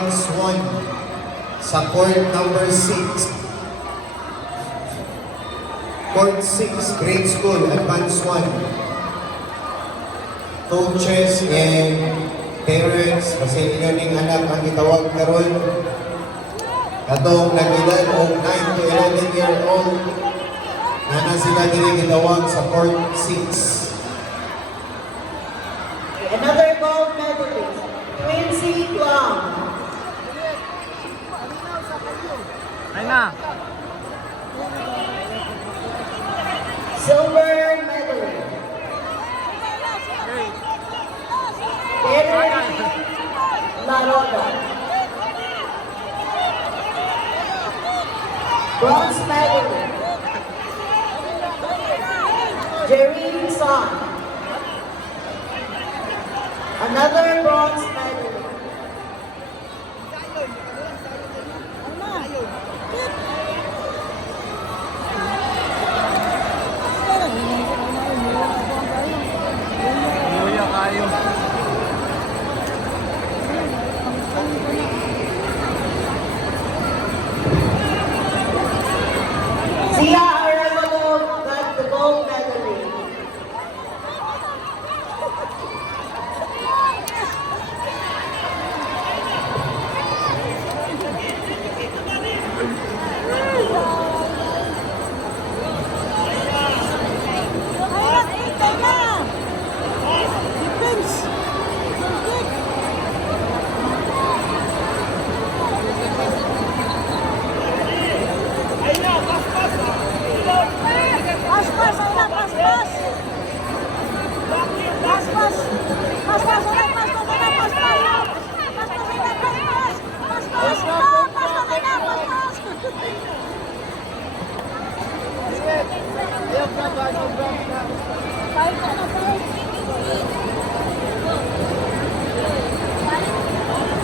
Advance 1 sa court number 6. Court 6, grade school, Advance 1. Coaches and parents, kasi ning anak ang itawag karon. Katong nag-edad o 9 to 11 year old, na sila din gitawag sa court 6. Another gold medalist, Quincy Plum. Ay na. Silver medalist, Henry Laroda. Bronze medalist, Jerry Son. Another bronze medalist, Luya kayo. Sia Arevalo got the gold medalist.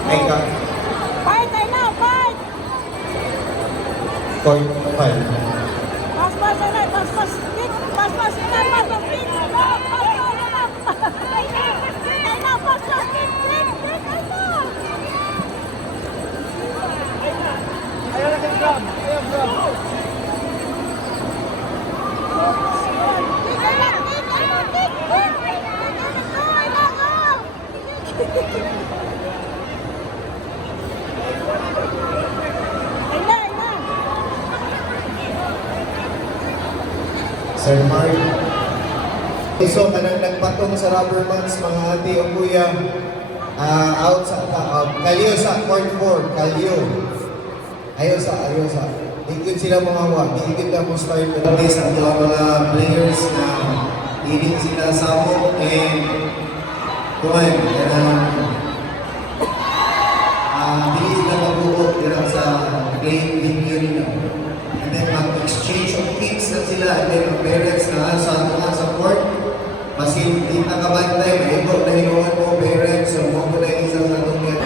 Ay ka, Fight, I know, fight! court 5. Pas, pas, I know, pas, pas, speed, pas, pas, I know, pas, pas, speed, pas, pas, I know. I know, pas, pas, speed, speed, speed, I know. Ayaw na kayo, Bram. Ayaw, Bram. Speed, I know, speed, I know, speed, speed. I know, go. I know. Sir Mark. So, kanang nagpatong sa rubber mats, mga ate o kuya, out sa, kalyo sa court 4, kalyo. Ayaw sa. Higit sila mga wag, higit na mo start with sa mga players na hindi sila sabok and kuhan, hindi sila mabuot sa game video nila. And then mag-exchange of kicks na sila and then ang parents na sa court, masin di nakabantay, may ito na hinuwan mo parents, so mo ko na yung isang natungyan.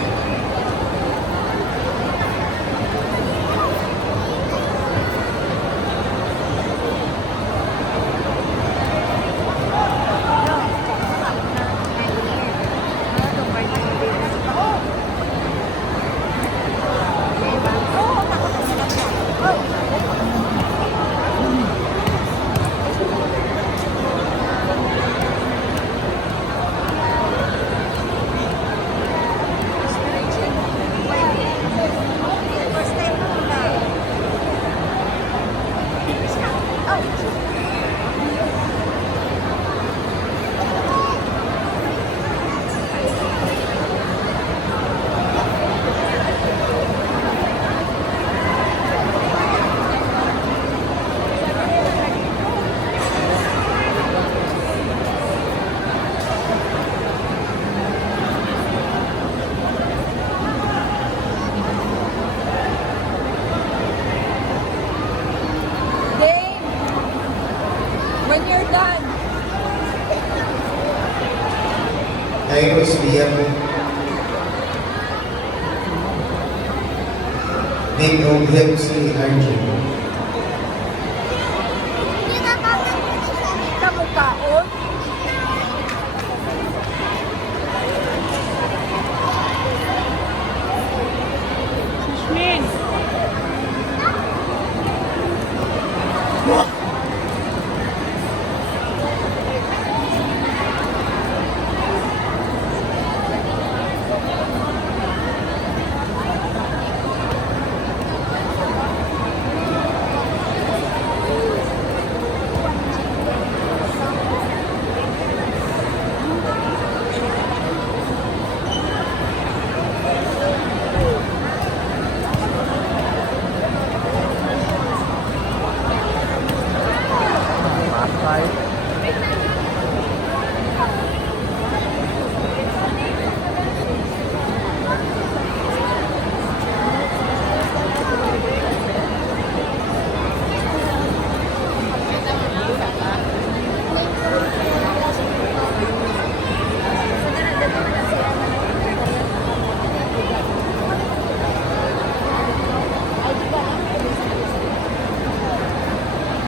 When you're done. Ayos, Liam. Big old lips ni RJ.